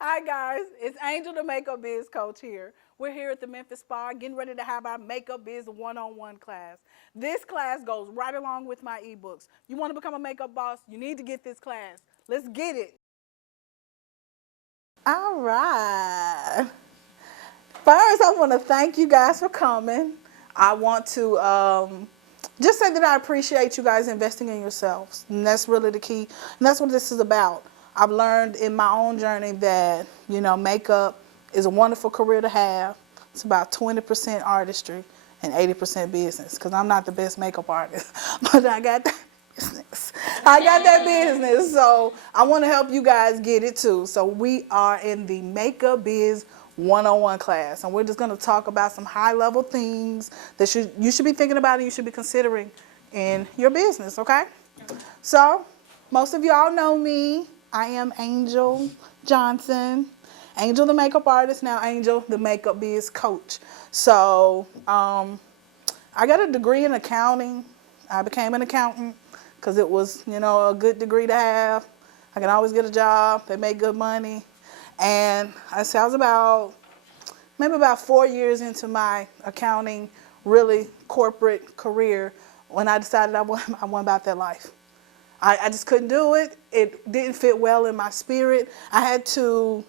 Hi guys, it's Angel the Makeup Biz Coach here. We're here at the Memphis Spa getting ready to have our Makeup Biz one-on-one class. This class goes right along with my ebooks. You want to become a makeup boss? You need to get this class. Let's get it. All right. First, I want to thank you guys for coming. I want to just say that I appreciate you guys investing in yourselves. And that's really the key. And that's what this is about. I've learned in my own journey that, makeup is a wonderful career to have. It's about 20% artistry and 80% business because I'm not the best makeup artist, but I got that business. I got that business. So I want to help you guys get it too. So we are in the Makeup Biz one-on-one class, and we're just going to talk about some high-level things that you should be thinking about and you should be considering in your business, okay? So most of y'all know me. I am Angel Johnson, Angel the Makeup Artist, now Angel the Makeup Biz Coach. So I got a degree in accounting. I became an accountant because it was, a good degree to have. I can always get a job. They make good money. And I was maybe about 4 years into my accounting, really corporate career when I decided I want about that life. I just couldn't do it. It didn't fit well in my spirit. I had to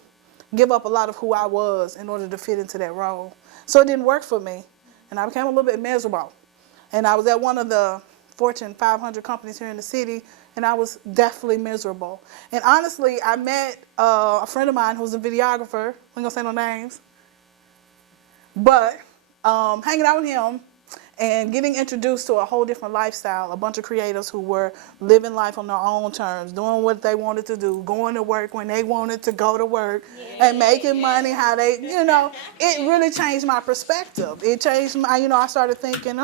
give up a lot of who I was in order to fit into that role. So it didn't work for me. And I became a little bit miserable. And I was at one of the Fortune 500 companies here in the city, and I was definitely miserable. And honestly, I met a friend of mine who's a videographer. We ain't gonna say no names. But hanging out with him and getting introduced to a whole different lifestyle, a bunch of creators who were living life on their own terms, doing what they wanted to do, going to work when they wanted to go to work, and making money how they, it really changed my perspective. It changed my, I started thinking,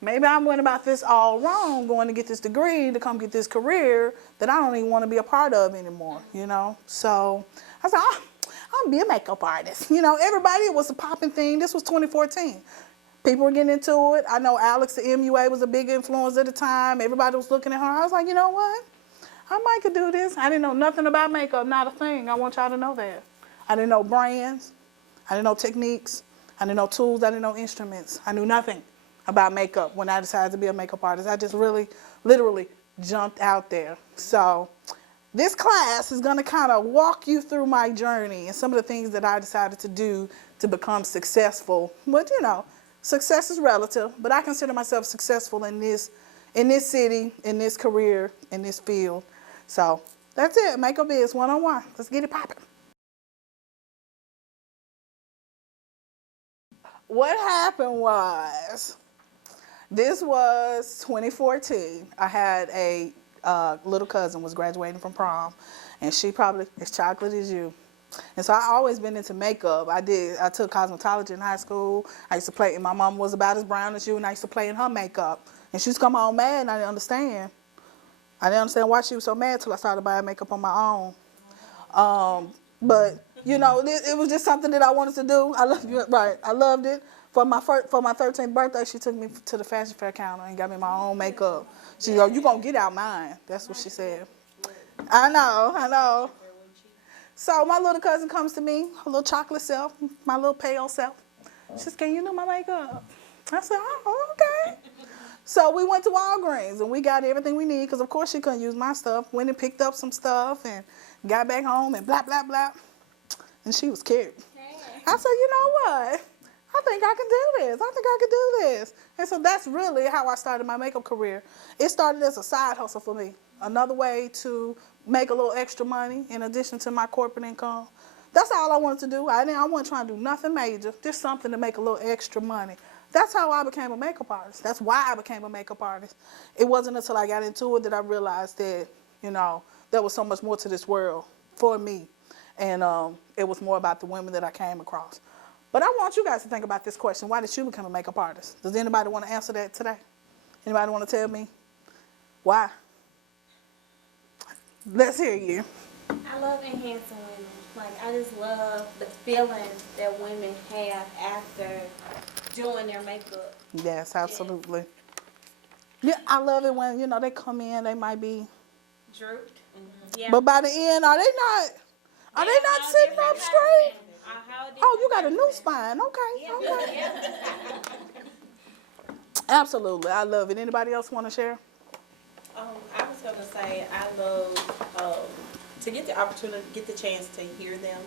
maybe I went about this all wrong, going to get this degree to come get this career that I don't even want to be a part of anymore, So I said, I'm gonna be a makeup artist. Everybody, it was a popping thing. This was 2014. People were getting into it. I know Alex, the MUA, was a big influence at the time. Everybody was looking at her. I was like, you know what? I might could do this. I didn't know nothing about makeup, not a thing. I want y'all to know that. I didn't know brands. I didn't know techniques. I didn't know tools. I didn't know instruments. I knew nothing about makeup when I decided to be a makeup artist. I just really, literally jumped out there. So this class is going to kind of walk you through my journey and some of the things that I decided to do to become successful. But, success is relative, but I consider myself successful in this city, in this career, in this field. So that's it. Makeup Biz one-on-one. Let's get it popping. What happened was, this was 2014. I had a little cousin was graduating from prom, and she probably as chocolate as you. And so I always been into makeup. I took cosmetology in high school. I used to play, and my mom was about as brown as you, and I used to play in her makeup. And she used to come home mad, and I didn't understand. I didn't understand why she was so mad till I started buying makeup on my own. But it was just something that I wanted to do. I loved it, right? I loved it. For my 13th birthday, she took me to the fashion fair counter and got me my own makeup. She go, "You gonna get out mine?" That's what she said. I know, I know. So my little cousin comes to me, her little chocolate self, my little pale self. She says, "Can you do my makeup?" I said, "Oh, okay." So we went to Walgreens and we got everything we need because of course she couldn't use my stuff. Went and picked up some stuff and got back home and blah, blah, blah. And she was scared. I said, "You know what? I think I can do this. I think I can do this." And so that's really how I started my makeup career. It started as a side hustle for me. Another way to make a little extra money in addition to my corporate income. That's all I wanted to do. I wasn't trying to do nothing major, just something to make a little extra money. That's how I became a makeup artist. That's why I became a makeup artist. It wasn't until I got into it that I realized that, there was so much more to this world for me. And it was more about the women that I came across. But I want you guys to think about this question. Why did you become a makeup artist? Does anybody want to answer that today? Anybody want to tell me why? Let's hear you. I love enhancing women. Like, I just love the feeling that women have after doing their makeup. Yes, absolutely. Yeah, I love it when, they come in, they might be Drooped. Yeah. but by the end, are they not up straight? How Oh, you got a new spine. Okay. Okay. Yeah. Absolutely. I love it. Anybody else want to share? I was gonna say I love to get the opportunity, get the chance to hear them,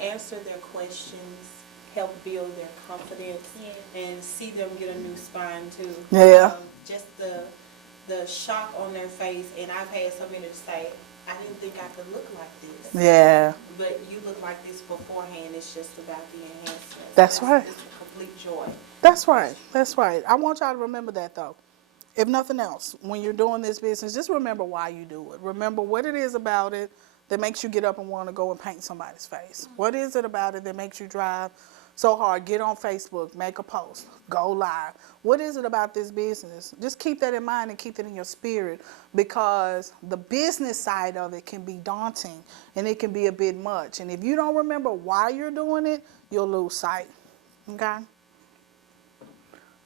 answer their questions, help build their confidence, and see them get a new spine too. Yeah. Just the shock on their face, and I've had so many to say, I didn't think I could look like this. Yeah. But you look like this beforehand. It's just about the enhancement. That's right. It's a complete joy. That's right. That's right. I want y'all to remember that though. If nothing else, when you're doing this business, just remember why you do it. Remember what it is about it that makes you get up and want to go and paint somebody's face. What is it about it that makes you drive so hard, get on Facebook, make a post, go live? What is it about this business? Just keep that in mind and keep it in your spirit, because the business side of it can be daunting and it can be a bit much. And if you don't remember why you're doing it, you'll lose sight. Okay?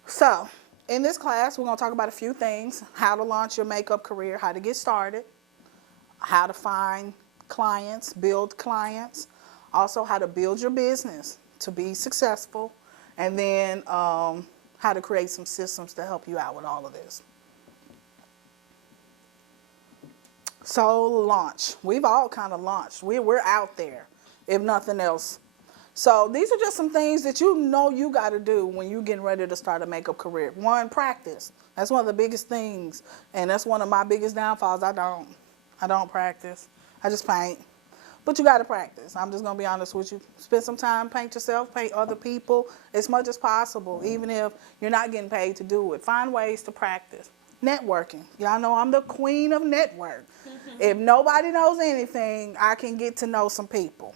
So, in this class, we're going to talk about a few things: how to launch your makeup career, how to get started, how to find clients, build clients, also how to build your business to be successful, and then how to create some systems to help you out with all of this. So, launch. We've all kind of launched. We're out there, if nothing else. So these are just some things that you know you got to do when you're getting ready to start a makeup career. One, practice. That's one of the biggest things, and that's one of my biggest downfalls. I don't practice. I just paint. But you got to practice. I'm just going to be honest with you. Spend some time, paint yourself, paint other people as much as possible, even if you're not getting paid to do it. Find ways to practice. Networking. Y'all know I'm the queen of network. If nobody knows anything, I can get to know some people.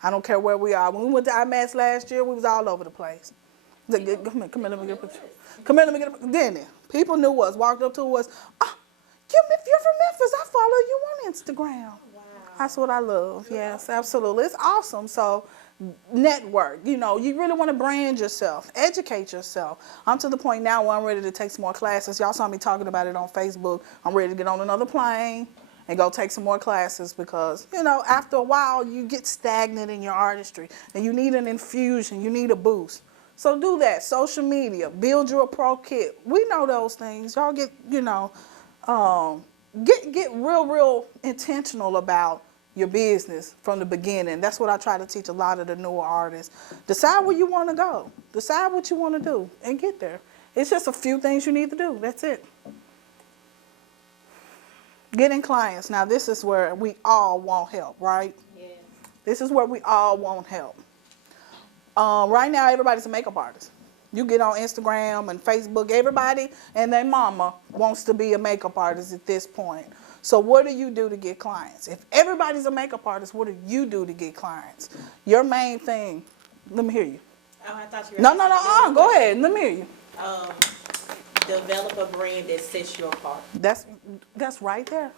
I don't care where we are. When we went to IMAX last year, we was all over the place. Come here, let me get a picture. Come here, let me get a picture. Then people knew us, walked up to us. Oh, you're from Memphis. I follow you on Instagram. Wow. That's what I love. Yes, absolutely. It's awesome. So network. You know, you really want to brand yourself, educate yourself. I'm to the point now where I'm ready to take some more classes. Y'all saw me talking about it on Facebook. I'm ready to get on another plane and go take some more classes, because, you know, after a while you get stagnant in your artistry and you need an infusion, you need a boost. So do that. Social media, build your pro kit. We know those things. Y'all get, you know, get real intentional about your business from the beginning. That's what I try to teach a lot of the newer artists. Decide where you want to go. Decide what you want to do and get there. It's just a few things you need to do. That's it. Getting clients. Now, this is where we all want help, right? Yeah. This is where we all want help. Right now, everybody's a makeup artist. You get on Instagram and Facebook, everybody and their mama wants to be a makeup artist at this point. So what do you do to get clients? If everybody's a makeup artist, what do you do to get clients? Your main thing. Let me hear you. Oh, I thought you were No. Go ahead. Let me hear you. Develop a brand that sets you apart. That's right there.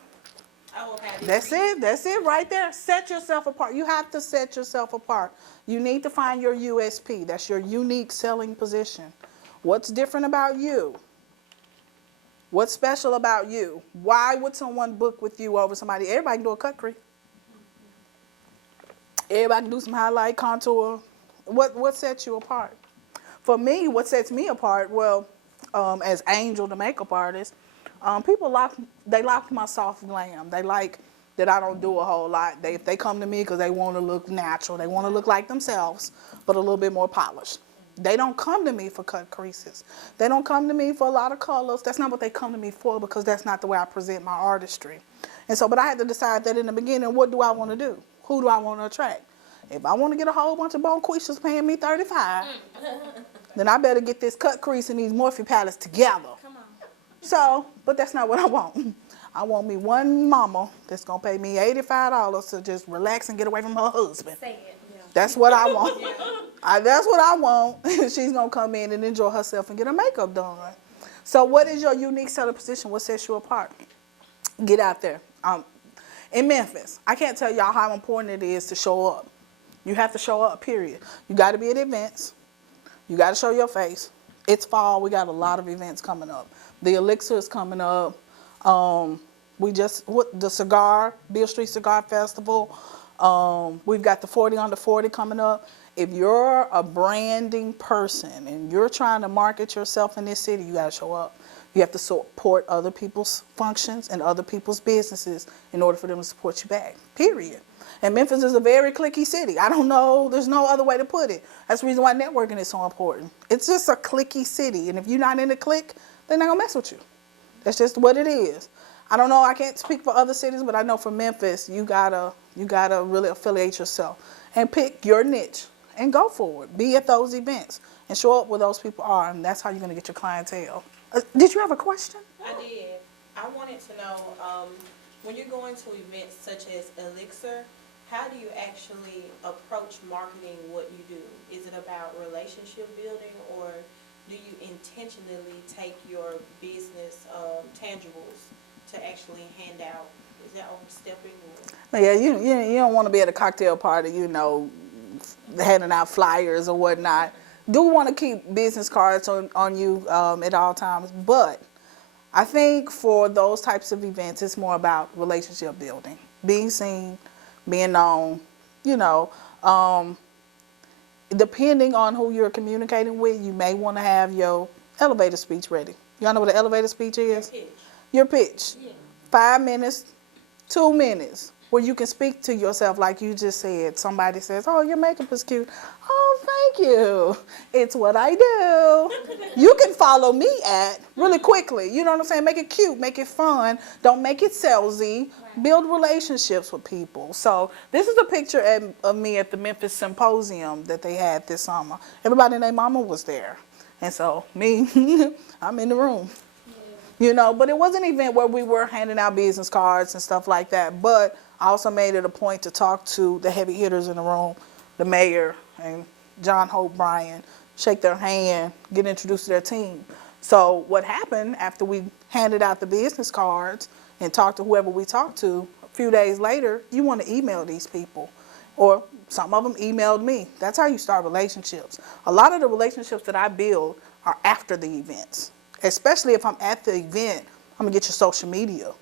Oh, okay. That's it right there. Set yourself apart. You have to set yourself apart. You need to find your USP. That's your unique selling position. What's different about you? What's special about you? Why would someone book with you over somebody? Everybody can do a cut crease. Everybody can do some highlight, contour. What sets you apart? For me, what sets me apart, well, as Angel, the makeup artist, people like my soft glam. They like that I don't do a whole lot. If they come to me because they want to look natural, they want to look like themselves, but a little bit more polished. They don't come to me for cut creases. They don't come to me for a lot of colors. That's not what they come to me for, because that's not the way I present my artistry. And so, but I had to decide that in the beginning, what do I want to do? Who do I want to attract? If I want to get a whole bunch of bonquishas paying me $35, then I better get this cut crease and these Morphe palettes together. Come on. So, but that's not what I want. I want me one mama that's going to pay me $85 to just relax and get away from her husband. Say it. Yeah. That's what I want. That's what I want. She's going to come in and enjoy herself and get her makeup done. So what is your unique selling position? What sets you apart? Get out there. In Memphis, I can't tell y'all how important it is to show up. You have to show up, period. You got to be at events. You got to show your face. It's fall. We got a lot of events coming up. The Elixir is coming up. The Beale Street Cigar Festival. We've got the 40 under 40 coming up. If you're a branding person and you're trying to market yourself in this city, you got to show up. You have to support other people's functions and other people's businesses in order for them to support you back, period. And Memphis is a very cliquey city. I don't know, there's no other way to put it. That's the reason why networking is so important. It's just a cliquey city, and if you're not in the clique, they're not gonna mess with you. That's just what it is. I don't know, I can't speak for other cities, but I know for Memphis, you gotta really affiliate yourself and pick your niche and go for it. Be at those events and show up where those people are, and that's how you're gonna get your clientele. Did you have a question? I did. I wanted to know, when you're going to events such as Elixir, how do you actually approach marketing what you do? Is it about relationship building, or do you intentionally take your business tangibles to actually hand out? Is that overstepping? Yeah, you don't want to be at a cocktail party, handing out flyers or whatnot. Do want to keep business cards on you at all times, but I think for those types of events, it's more about relationship building, being seen, being known, depending on who you're communicating with, you may want to have your elevator speech ready. Y'all know what an elevator speech is? Your pitch. Yeah. 5 minutes, 2 minutes, where you can speak to yourself like you just said. Somebody says, oh, your makeup is cute. Oh, thank you. It's what I do. You can follow me at really quickly. You know what I'm saying? Make it cute, make it fun. Don't make it salesy. Build relationships with people. So this is a picture of me at the Memphis Symposium that they had this summer. Everybody and their mama was there. And so me, I'm in the room. But it was an event where we were handing out business cards and stuff like that. But I also made it a point to talk to the heavy hitters in the room, the mayor and John Hope Bryan, shake their hand, get introduced to their team. So what happened after we handed out the business cards and talked to whoever we talked to, a few days later, you want to email these people. Or some of them emailed me. That's how you start relationships. A lot of the relationships that I build are after the events. Especially if I'm at the event, I'm going to get your social media.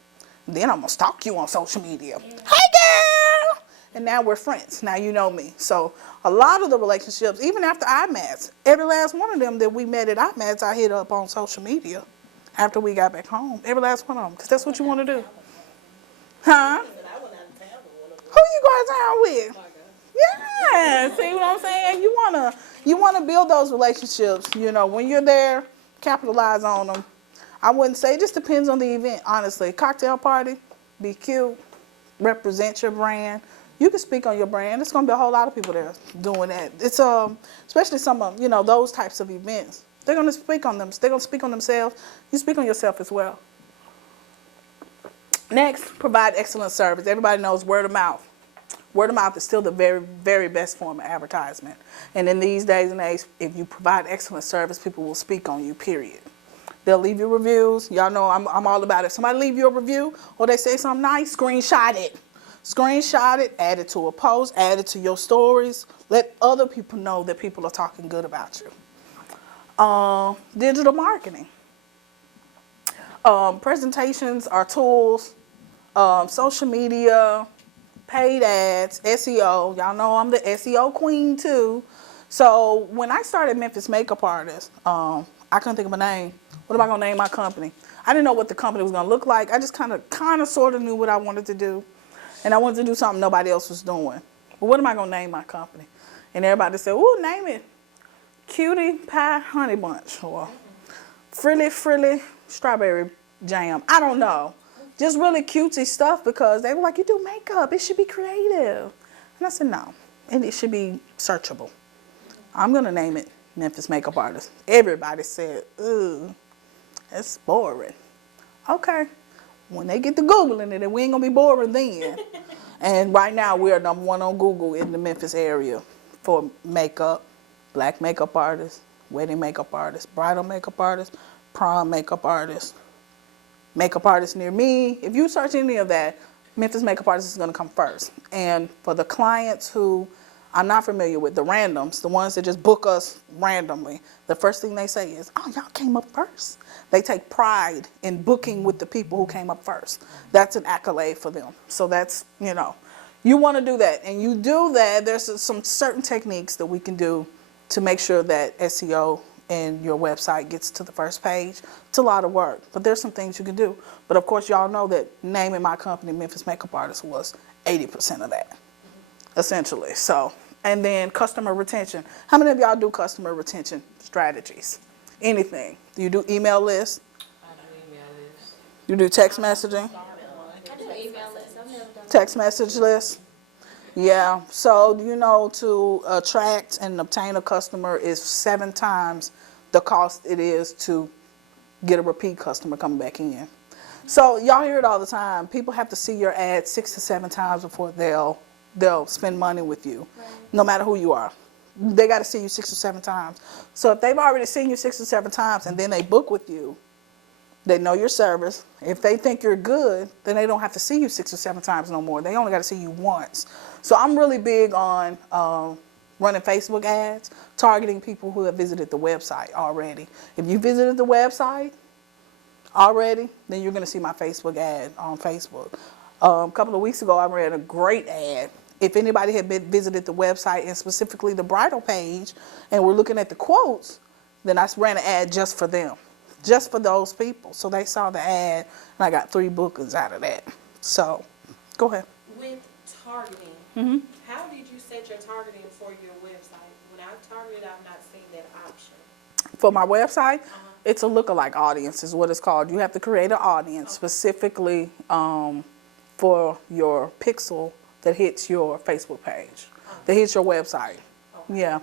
Then I'm going to stalk you on social media. Hey, girl! And now we're friends. Now you know me. So a lot of the relationships, even after IMATS, every last one of them that we met at IMATS, I hit up on social media after we got back home. Every last one of them, because that's what you want to do. Huh? Who you going to town with? Yeah, see what I'm saying? You wanna build those relationships. When you're there, capitalize on them. I wouldn't say, it just depends on the event, honestly. Cocktail party, be cute, represent your brand. You can speak on your brand. There's gonna be a whole lot of people there doing that. It's especially some of those types of events. They're gonna speak on them. They're gonna speak on themselves. You speak on yourself as well. Next, provide excellent service. Everybody knows word of mouth. Word of mouth is still the very, very best form of advertisement. And in these days and age, if you provide excellent service, people will speak on you, period. They'll leave you reviews. Y'all know I'm all about it. If somebody leave you a review or they say something nice, screenshot it. Screenshot it, add it to a post, add it to your stories. Let other people know that people are talking good about you. Digital marketing. Presentations are tools. Social media, paid ads, SEO. Y'all know I'm the SEO queen too. So when I started Memphis Makeup Artists, I couldn't think of a name. What am I gonna name my company? I didn't know what the company was gonna look like. I just kind of sort of knew what I wanted to do. And I wanted to do something nobody else was doing. But what am I gonna name my company? And everybody said, ooh, name it Cutie Pie Honey Bunch or Frilly Strawberry Jam. I don't know. Just really cutesy stuff, because they were like, you do makeup, it should be creative. And I said, no, and it should be searchable. I'm gonna name it Memphis Makeup Artists. Everybody said, ooh, that's boring. Okay, when they get to Googling it, we ain't gonna be boring then. And right now we are #1 on Google in the Memphis area for makeup, black makeup artists, wedding makeup artists, bridal makeup artists, prom makeup artists. Makeup artists near me. If you search any of that, Memphis Makeup Artists is going to come first. And for the clients who I'm not familiar with, the randoms, the ones that just book us randomly, the first thing they say is, oh, y'all came up first. They take pride in booking with the people who came up first. That's an accolade for them. So that's, you You want to do that, and you do that. There's some certain techniques that we can do to make sure that SEO and your website gets to the first page. It's a lot of work, but there's some things you can do. But of course, y'all know that naming my company, Memphis Makeup Artists, was 80% of that, essentially. So, and then customer retention. How many of y'all do customer retention strategies? Anything? Do you do email lists? I do email lists. You do text messaging? I do email lists. I've never done Text message list? Yeah. So, you know, to attract and obtain a customer is 7 times the cost it is to get a repeat customer coming back in. So y'all hear it all the time. People have to see your ad 6 to 7 times before they'll spend money with you, no matter who you are. They got to see you 6 or 7 times. So if they've already seen you 6 or 7 times and then they book with you, they know your service. If they think you're good, then they don't have to see you 6 or 7 times no more. They only got to see you once. So I'm really big on running Facebook ads, targeting people who have visited the website already. If you visited the website already, then you're going to see my Facebook ad on Facebook. A couple of weeks ago, I ran a great ad. If anybody had visited the website and specifically the bridal page and we're looking at the quotes, then I ran an ad just for them, just for those people. So they saw the ad and I got 3 bookings out of that. So go ahead. With targeting, how did you set your targeting for your website? When I targeted, I've not seen that option. For my website, it's a lookalike audience is what it's called. You have to create an audience specifically for your pixel that hits your Facebook page, that hits your website. Yeah.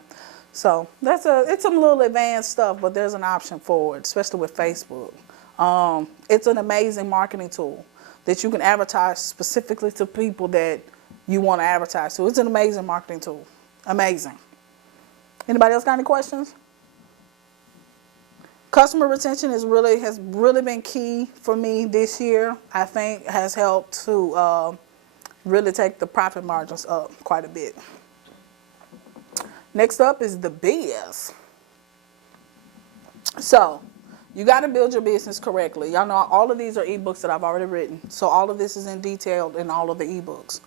So it's some little advanced stuff, but there's an option for it, especially with Facebook. It's an amazing marketing tool that you can advertise specifically to people that you want to advertise to. It's an amazing marketing tool. Amazing. Anybody else got any questions? Customer retention has really been key for me this year. I think has helped to really take the profit margins up quite a bit. Next up is the biz. So you got to build your business correctly. Y'all know all of these are ebooks that I've already written. So all of this is in detail in all of the ebooks.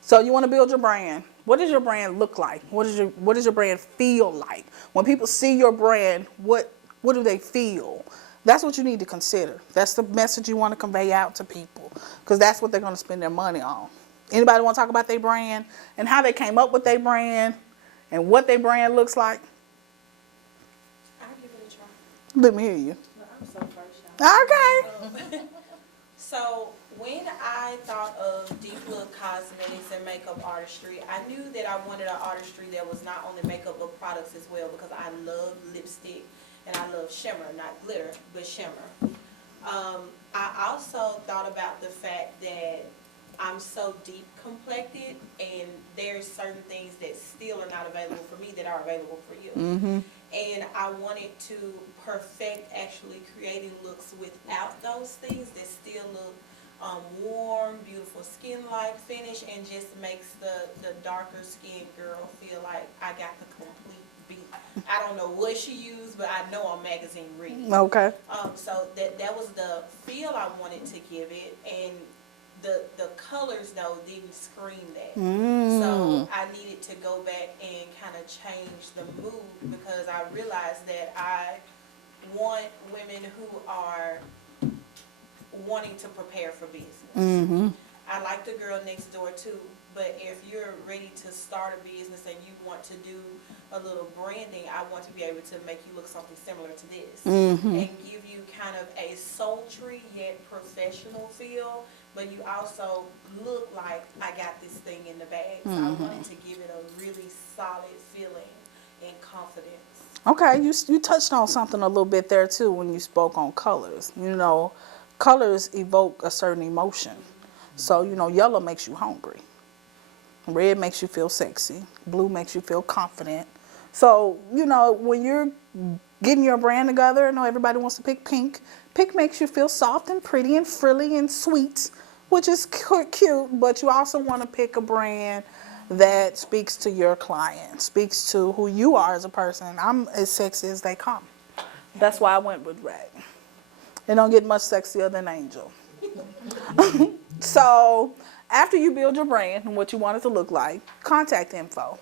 So you want to build your brand. What does your brand look like? What does your brand feel like? When people see your brand, what do they feel? That's what you need to consider. That's the message you want to convey out to people because that's what they're going to spend their money on. Anybody want to talk about their brand and how they came up with their brand and what their brand looks like? I'll give it a try. Let me hear you. Well, I'm so first, y'all. Okay. So when I thought of Deep Look Cosmetics and makeup artistry, I knew that I wanted an artistry that was not only makeup but products as well because I love lipstick and I love shimmer, not glitter, but shimmer. I also thought about the fact that I'm so deep complected and there's certain things that still are not available for me that are available for you. And I wanted to perfect actually creating looks without those things that still look warm, beautiful skin-like finish and just makes the darker skinned girl feel like I got the complete beat. I don't know what she used, but I know I'm magazine reading. Okay. So that was the feel I wanted to give it, and the colors though didn't scream that. So I needed to go back and kind of change the mood because I realized that I want women who are wanting to prepare for business. I like the girl next door too, but if you're ready to start a business and you want to do a little branding, I want to be able to make you look something similar to this and give you kind of a sultry yet professional feel, but you also look like I got this thing in the bag. So I wanted to give it a really solid feeling and confidence. Okay, you touched on something a little bit there too when you spoke on colors. You know, colors evoke a certain emotion. So, you know, yellow makes you hungry. Red makes you feel sexy. Blue makes you feel confident. So, you know, when you're getting your brand together, I know everybody wants to pick pink. Pink makes you feel soft and pretty and frilly and sweet, which is cute, but you also want to pick a brand that speaks to your client, speaks to who you are as a person. I'm as sexy as they come. That's why I went with red. It don't get much sexier than Angel. So After you build your brand and what you want it to look like, contact info.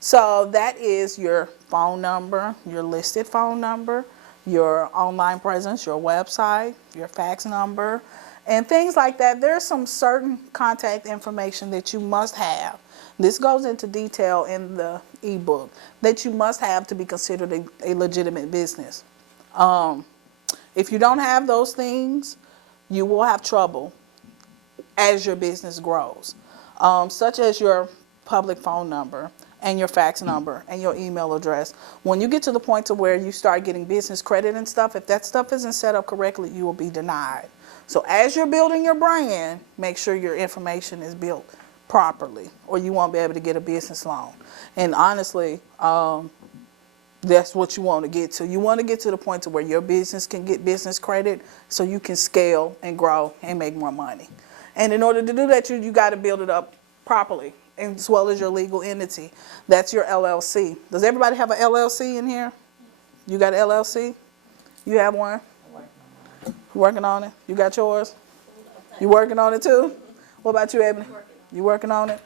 So that is your phone number, your listed phone number, your online presence, your website, your fax number, and things like that. There's some certain contact information that you must have. This goes into detail in the ebook that you must have to be considered a legitimate business. If you don't have those things, you will have trouble as your business grows, such as your public phone number and your fax number and your email address. When you get to the point to where you start getting business credit and stuff, if that stuff isn't set up correctly, you will be denied. So as you're building your brand, make sure your information is built properly, or you won't be able to get a business loan. And honestly, that's what you want to get to. You want to get to the point to where your business can get business credit so you can scale and grow and make more money. And in order to do that, you got to build it up properly, as well as your legal entity. That's your LLC. Does everybody have an LLC in here? You got an LLC? You have one? You working on it? You got yours? You working on it too? What about you, Ebony? You working on it?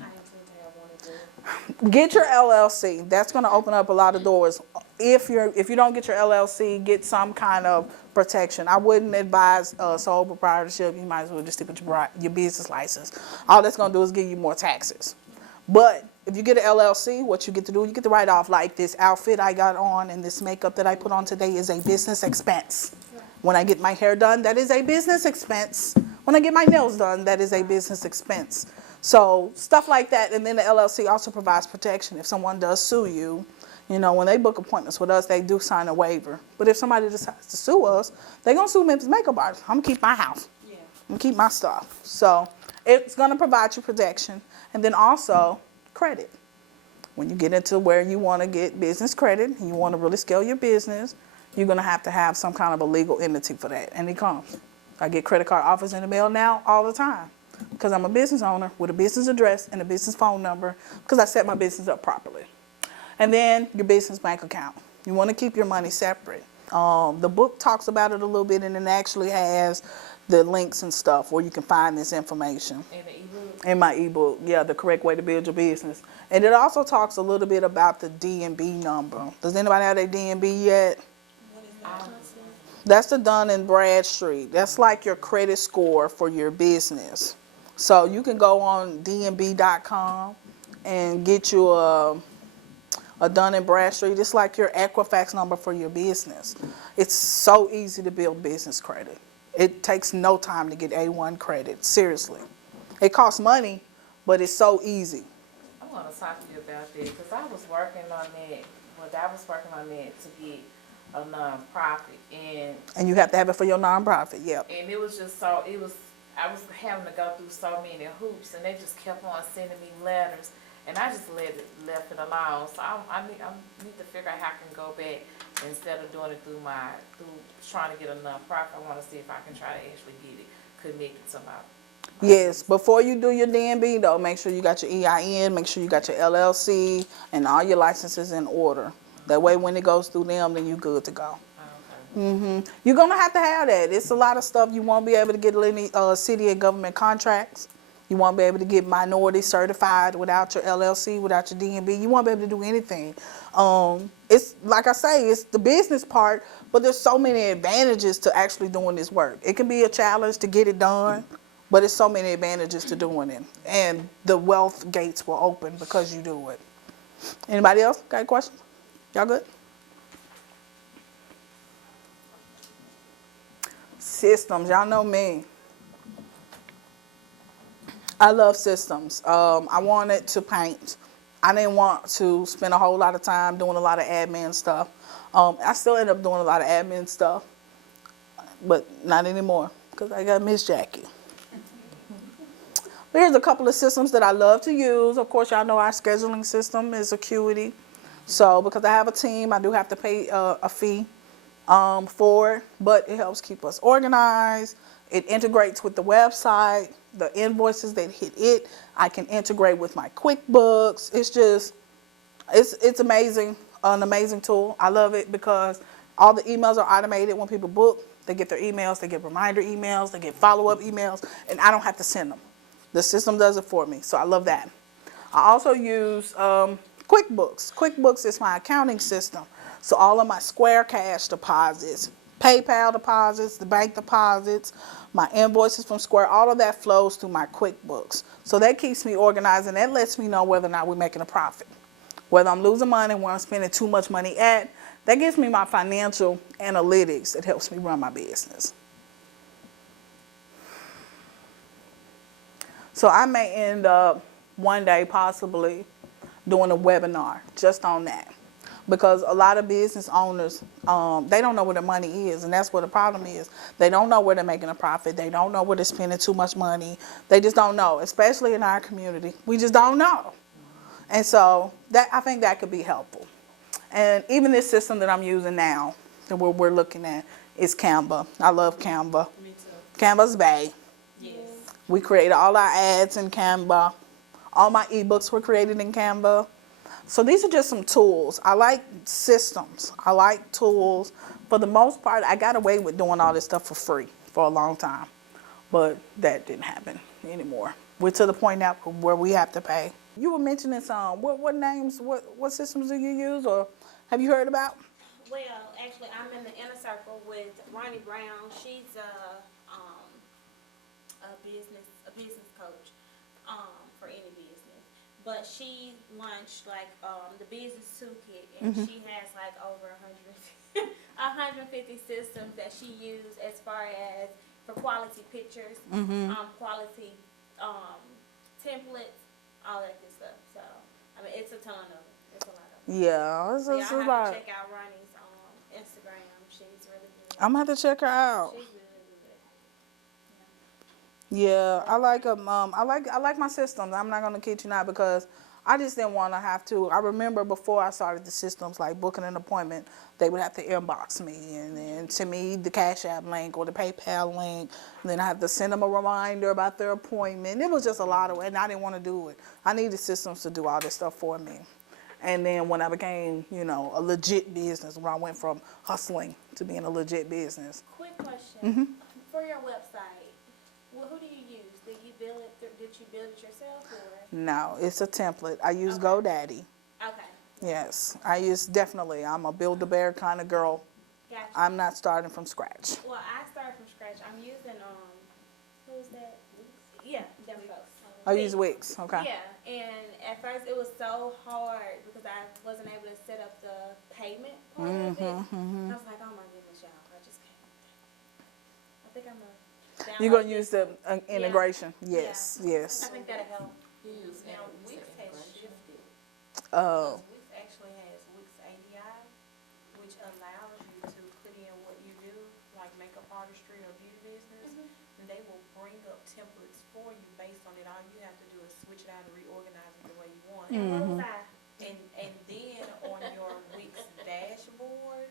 Get your LLC. That's going to open up a lot of doors. If you don't get your LLC, get some kind of protection. I wouldn't advise sole proprietorship. You might as well just stick with your business license. All that's going to do is give you more taxes. But if you get an LLC, what you get to do, you get to write off, like this outfit I got on and this makeup that I put on today is a business expense. When I get my hair done, that is a business expense. When I get my nails done, that is a business expense. So stuff like that. And then the LLC also provides protection if someone does sue you. You know, when they book appointments with us, they do sign a waiver. But if somebody decides to sue us, they're going to sue Memphis Makeup Artists. I'm going to keep my house. Yeah. I'm going to keep my stuff. So it's going to provide you protection. And then also credit. When you get into where you want to get business credit and you want to really scale your business, you're going to have some kind of a legal entity for that. And it comes. I get credit card offers in the mail now all the time because I'm a business owner with a business address and a business phone number because I set my business up properly. And then your business bank account. You want to keep your money separate. The book talks about it a little bit, and it actually has the links and stuff where you can find this information. In the ebook? In my ebook, yeah, the correct way to build your business. And it also talks a little bit about the D&B number. Does anybody have their D&B yet? What is that? That's the Dun & Bradstreet. That's like your credit score for your business. So you can go on dnb.com and get you a Dun & Bradstreet. It's like your Equifax number for your business. It's so easy to build business credit. It takes no time to get A1 credit, seriously. It costs money, but it's so easy. I want to talk to you about that because I was working on that. Well, I was working on that to get a nonprofit, And you have to have it for your nonprofit, yep. And it was just so, I was having to go through so many hoops, and they just kept on sending me letters, and I just left it alone. So I need to figure out how I can go back instead of doing it through trying to get a nonprofit. I want to see if I can try to actually get it connected to my Yes, before you do your D&B though, make sure you got your EIN, make sure you got your LLC, and all your licenses in order. That way when it goes through them, then you're good to go. You're going to have that. It's a lot of stuff. You won't be able to get any city and government contracts. You won't be able to get minority certified without your LLC, without your D&B. You won't be able to do anything. It's like I say, it's the business part, but there's so many advantages to actually doing this work. It can be a challenge to get it done, but there's so many advantages to doing it. And the wealth gates will open because you do it. Anybody else got questions? Y'all good? Systems, y'all know me. I love systems. I wanted to paint. I didn't want to spend a whole lot of time doing a lot of admin stuff. I still end up doing a lot of admin stuff, but not anymore because I got Miss Jackie. But here's a couple of systems that I love to use. Of course, y'all know our scheduling system is Acuity. So because I have a team, I do have to pay a fee for it, but it helps keep us organized. It integrates with the website, the invoices that hit it. I can integrate with my QuickBooks. It's amazing, an amazing tool. I love it because all the emails are automated when people book. They get their emails, they get reminder emails, they get follow-up emails, and I don't have to send them. The system does it for me, so I love that. I also use QuickBooks. QuickBooks is my accounting system. So all of my Square Cash deposits, PayPal deposits, the bank deposits, my invoices from Square, all of that flows through my QuickBooks. So that keeps me organized, and that lets me know whether or not we're making a profit. Whether I'm losing money, where I'm spending too much money at, that gives me my financial analytics that helps me run my business. So I may end up one day possibly doing a webinar just on that. Because a lot of business owners, they don't know where the money is, and that's what the problem is. They don't know where they're making a profit. They don't know where they're spending too much money. They just don't know, especially in our community. We just don't know. And so that, I think that could be helpful. And even this system that I'm using now, that we're looking at, is Canva. I love Canva. Me too. Canva's bae. Yes. We created all our ads in Canva. All my ebooks were created in Canva. So these are just some tools. I like systems. I like tools. For the most part, I got away with doing all this stuff for free for a long time. But that didn't happen anymore. We're to the point now where we have to pay. You were mentioning some. What names, what systems do you use, or have you heard about? Well, actually, I'm in the inner circle with Ronnie Brown. She's a business coach for any business. But she launched like the business toolkit, and she has like over 150 systems that she used as far as for quality pictures, quality templates, all that good stuff. So I mean, it's a ton of it. It's a lot of it. Yeah, So y'all it's have a lot. to check out Ronnie's Instagram. She's really good. I'm gonna have to check her out. She's really good. Yeah, I like I like my systems. I'm not gonna kid you not, because I just didn't want to have to. I remember before I started the systems, like booking an appointment, they would have to inbox me and then send me the Cash App link or the PayPal link. And then I had to send them a reminder about their appointment. It was just a lot of, and I didn't want to do it. I needed systems to do all this stuff for me. And then when I became, a legit business, when I went from hustling to being a legit business. Quick question. For your website, who do you use? Did you build it yourself, or? No, it's a template. I use GoDaddy. Okay. Yes, I'm a Build-A-Bear kind of girl. Gotcha. I'm not starting from scratch. Well, I started from scratch. I'm using who's that? Yeah, them folks. I use Wix, okay. Yeah, and at first it was so hard because I wasn't able to set up the payment part of it. I was like, oh my goodness, y'all, I just can't. I think I'm gonna. You're going to use the integration? Yes, I yes. think that'll help. Now, Wix has shifted. Oh, Wix actually has Wix API, which allows you to put in what you do, like makeup artistry or beauty business, and they will bring up templates for you based on it. All you have to do is switch it out and reorganize it the way you want. And what was I? And then on your Wix dashboard,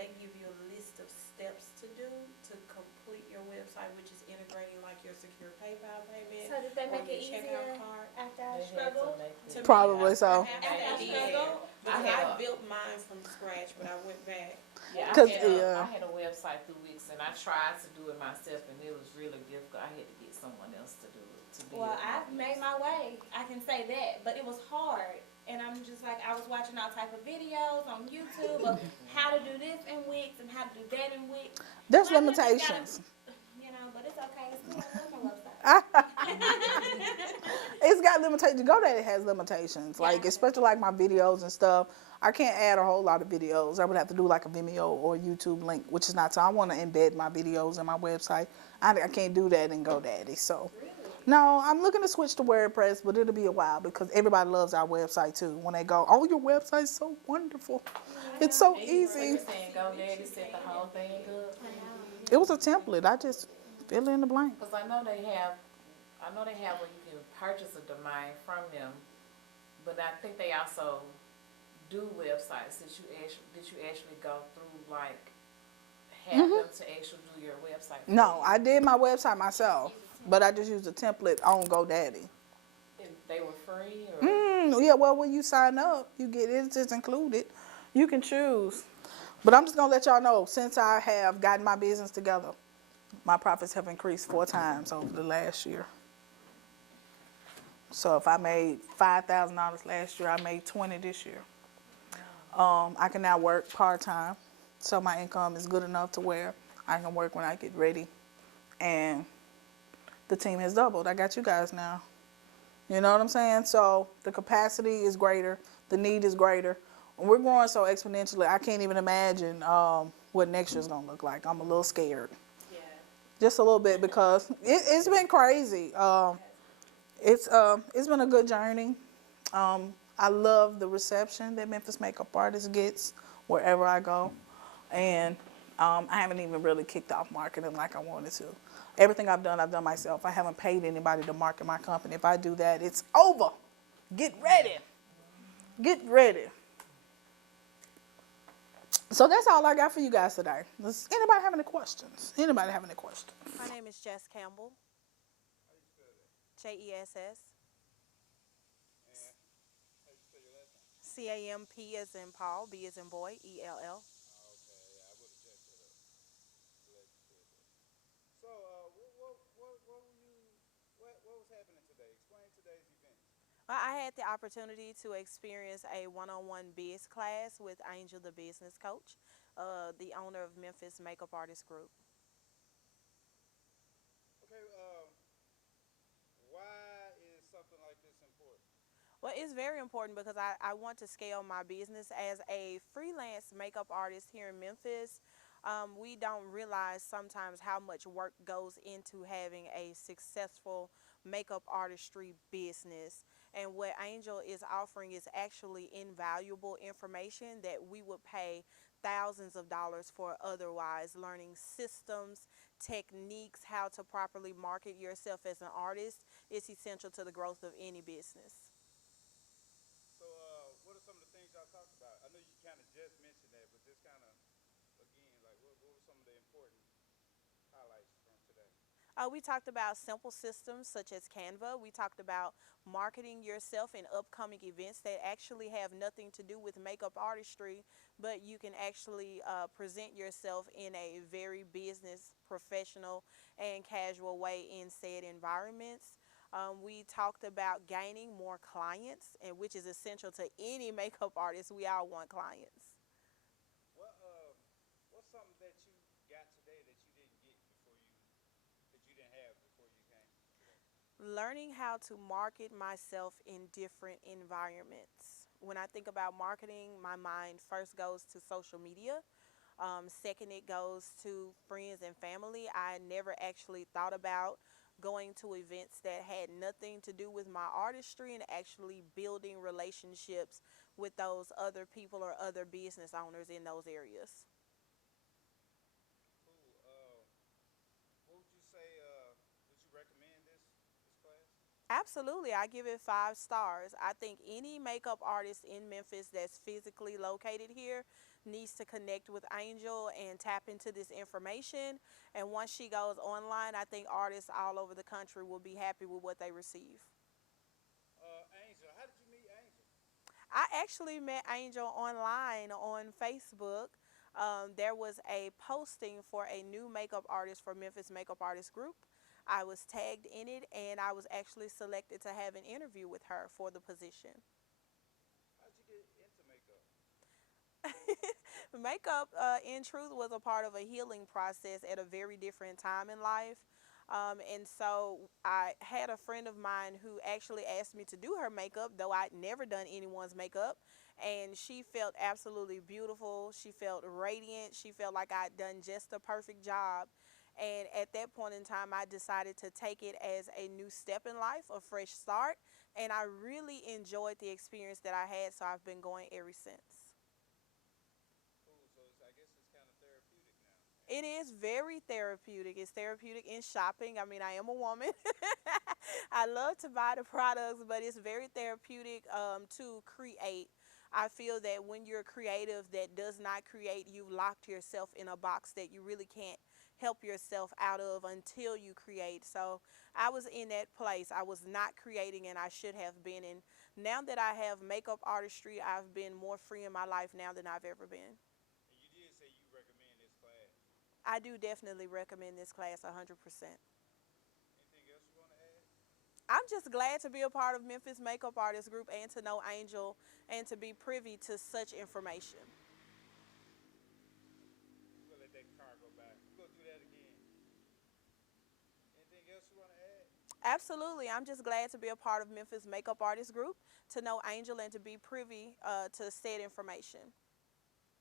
they give you a list of steps to do to complete your website, which is integrating like your secure PayPal payment. So did they or make your it easier checkout card. after I They had to struggled? make it. To me, Probably so. After I After I did, struggled? because I had I a- built mine from scratch, but I went back. Yeah, Yeah. I had a website through Wix, and I tried to do it myself, and it was really difficult. I had to get someone else to do it. Well, I've made my way. I can say that, but it was hard. And I'm just like, I was watching all type of videos on YouTube of how to do this in Wix and how to do that in Wix. there's Well, I just limitations. But it's okay. It's cool. I love my website. It's got limitations. GoDaddy has limitations. Like, Yeah. especially like my videos and stuff. I can't add a whole lot of videos. I would have to do like a Vimeo or YouTube link, which is not, so I want to embed my videos in my website. I can't do that in GoDaddy, so. No, I'm looking to switch to WordPress, but it'll be a while because everybody loves our website too. When they go, oh, your website's so wonderful. It's so easy. Saying GoDaddy set the whole thing up. It was a template. I just fill in the blank. Because I know they have where you can purchase a domain from them, but I think they also do websites that you actually go through, like have them to actually do your website. for No, you. I did my website myself, but I just used a template on GoDaddy. And they were free, or Yeah, well, when you sign up, you get it's just included. You can choose. But I'm just going to let y'all know, since I have gotten my business together, my profits have increased 4 times over the last year. So if I made $5,000 last year, I made 20 this year. I can now work part-time, so my income is good enough to where I can work when I get ready. And the team has doubled. I got you guys now. You know what I'm saying? So the capacity is greater, the need is greater. And we're growing so exponentially, I can't even imagine what next year's gonna look like. I'm a little scared. Yeah. Just a little bit because it's been crazy. It's been a good journey. I love the reception that Memphis Makeup Artists gets wherever I go, and I haven't even really kicked off marketing like I wanted to. Everything I've done myself. I haven't paid anybody to market my company. If I do that, it's over. Get ready. Get ready. So that's all I got for you guys today. Does anybody have any questions? Anybody have any questions? My name is Jess Campbell. Jess. CAMP as in Paul, B as in boy, ELL. So, what was happening today? Explain today's event. Well, I had the opportunity to experience a one-on-one biz class with Angel, the business coach, the owner of Memphis Makeup Artists Group. Okay, why is something like this important? Well, it's very important because I want to scale my business as a freelance makeup artist here in Memphis. We don't realize sometimes how much work goes into having a successful makeup artistry business. And what Angel is offering is actually invaluable information that we would pay thousands of dollars for otherwise. Learning systems, techniques, how to properly market yourself as an artist is essential to the growth of any business. So, what are some of the things y'all talked about? I know you kind of just mentioned that, but just kind of, again, like, what were some of the important highlights from today? We talked about simple systems such as Canva. We talked about marketing yourself in upcoming events that actually have nothing to do with makeup artistry, but you can actually present yourself in a very business, professional, and casual way in said environments. We talked about gaining more clients, and which is essential to any makeup artist. We all want clients. What, what's something that you got today that you didn't get before that you didn't have before you came today? Learning how to market myself in different environments. When I think about marketing, my mind first goes to social media. Second, it goes to friends and family. I never actually thought about going to events that had nothing to do with my artistry and actually building relationships with those other people or other business owners in those areas. Cool. What would you say? Would you recommend this class? Absolutely, I give it 5 stars. I think any makeup artist in Memphis that's physically located here needs to connect with Angel and tap into this information. And once she goes online, I think artists all over the country will be happy with what they receive. Angel, how did you meet Angel? I actually met Angel online on Facebook. There was a posting for a new makeup artist for Memphis Makeup Artists Group. I was tagged in it and I was actually selected to have an interview with her for the position. How'd you get into makeup? Makeup, in truth, was a part of a healing process at a very different time in life. And so I had a friend of mine who actually asked me to do her makeup, though I'd never done anyone's makeup. And she felt absolutely beautiful. She felt radiant. She felt like I'd done just a perfect job. And at that point in time, I decided to take it as a new step in life, a fresh start. And I really enjoyed the experience that I had, so I've been going ever since. Cool. So I guess it's kind of therapeutic now. It is very therapeutic. It's therapeutic in shopping. I mean, I am a woman. I love to buy the products, but it's very therapeutic to create. I feel that when you're creative that does not create, you've locked yourself in a box that you really can't help yourself out of until you create. So I was in that place. I was not creating and I should have been. And now that I have makeup artistry, I've been more free in my life now than I've ever been. And you did say you recommend this class. I do definitely recommend this class 100%. Anything else you want to add? I'm just glad to be a part of Memphis Makeup Artists Group and to know Angel and to be privy to such information. We're gonna let that car go by. We're gonna do that again. Anything else you wanna add? Absolutely. I'm just glad to be a part of Memphis Makeup Artists Group, to know Angel and to be privy to said information.